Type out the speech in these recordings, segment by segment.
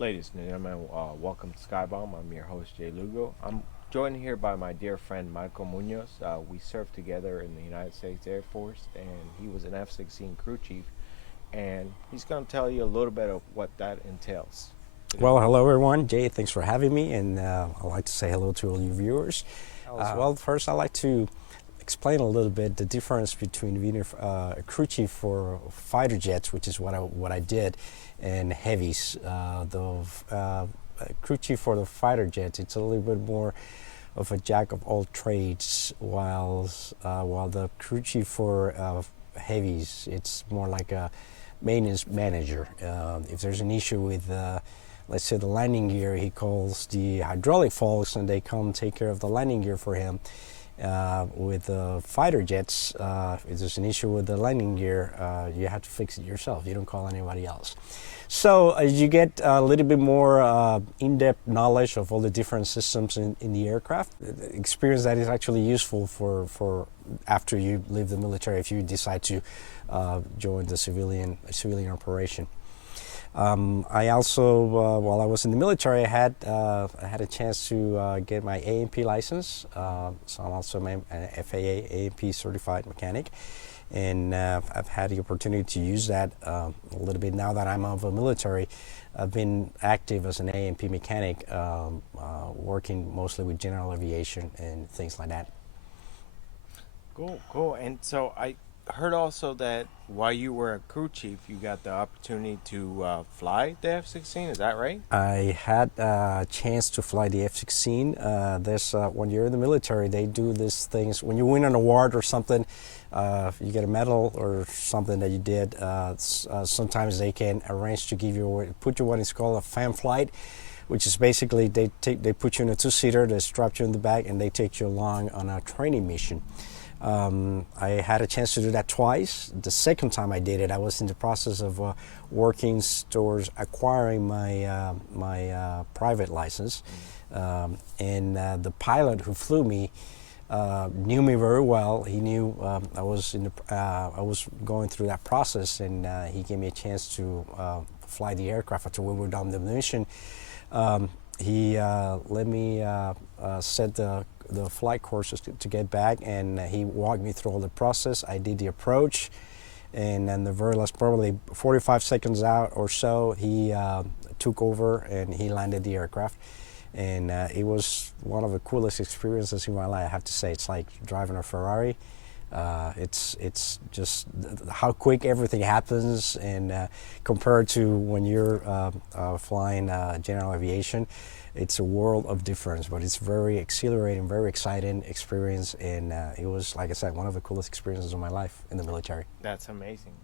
Ladies and gentlemen, welcome to Skybomb. I'm your host, Jay Lugo. I'm joined here by my dear friend, Marco Muñoz. We served together in the United States Air Force, and he was an F16 Crew Chief. And he's going to tell you a little bit of what that entails. Well, hello everyone. Jay, thanks for having me, and I'd like to say hello to all your viewers. Well, first I'd like to explain a little bit the difference between being a crew chief for fighter jets, which is what I did, and heavies. The crew chief for the fighter jets, it's a little bit more of a jack of all trades, while the crew chief for heavies, it's more like a maintenance manager. If there's an issue with let's say the landing gear, he calls the hydraulic folks and they come take care of the landing gear for him. With the fighter jets, if there's an issue with the landing gear, you have to fix it yourself. You don't call anybody else. So as you get a little bit more in-depth knowledge of all the different systems in the aircraft, experience that is actually useful for after you leave the military, if you decide to join the civilian operation. I also, while I was in the military, I had a chance to get my A&P license. So I'm also an FAA A&P certified mechanic, and I've had the opportunity to use that a little bit now that I'm out of the military. I've been active as an A&P mechanic, working mostly with general aviation and things like that. Cool. And so I heard also that while you were a crew chief, you got the opportunity to fly the F-16. Is that right? I had a chance to fly the F-16. When you're in the military, they do these things. When you win an award or something, you get a medal or something that you did. Sometimes they can arrange to put you what is called a fan flight, which is basically they put you in a two-seater, they strap you in the back, and they take you along on a training mission. I had a chance to do that twice. The second time I did it, I was in the process of working towards acquiring my private license, and the pilot who flew me knew me very well. He knew I was going through that process, and he gave me a chance to fly the aircraft after we were done the mission. He let me set the flight courses to get back, and he walked me through all the process. I did the approach, and then the very last, probably 45 seconds out or so, he took over and he landed the aircraft. And it was one of the coolest experiences in my life, I have to say. It's like driving a Ferrari. It's just how quick everything happens, and compared to when you're flying general aviation, it's a world of difference. But it's very exhilarating, very exciting experience, and it was, like I said, one of the coolest experiences of my life in the military. That's amazing.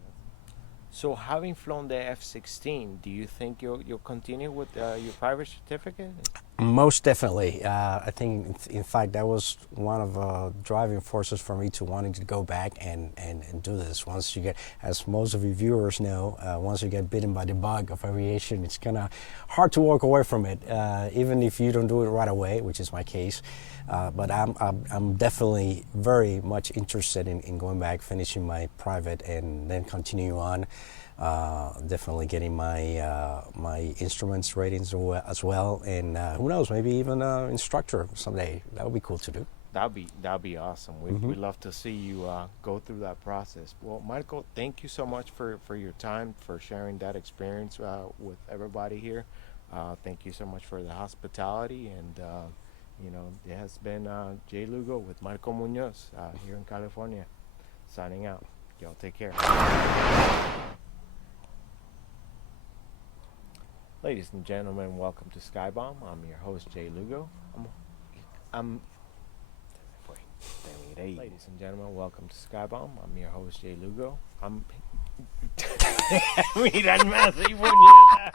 So having flown the F-16, do you think you'll continue with your private certificate? Most definitely. I think, in fact, that was one of the driving forces for me to wanting to go back and do this. Once you get, as most of your viewers know, once you get bitten by the bug of aviation, it's kind of hard to walk away from it, even if you don't do it right away, which is my case. But I'm definitely very much interested in going back, finishing my private, and then continue on. Definitely getting my instruments ratings as well, and who knows, maybe even instructor someday. That would be cool to do. That'd be awesome. We'd love to see you go through that process. Well, Marco, thank you so much for your time, for sharing that experience with everybody here. Thank you so much for the hospitality, and it has been Jay Lugo with Marco Muñoz here in California, signing out. Y'all take care. Ladies and gentlemen, welcome to Skybomb. I'm your host, Jay Lugo. Ladies and gentlemen, welcome to Skybomb. I'm your host, Jay Lugo. Mira,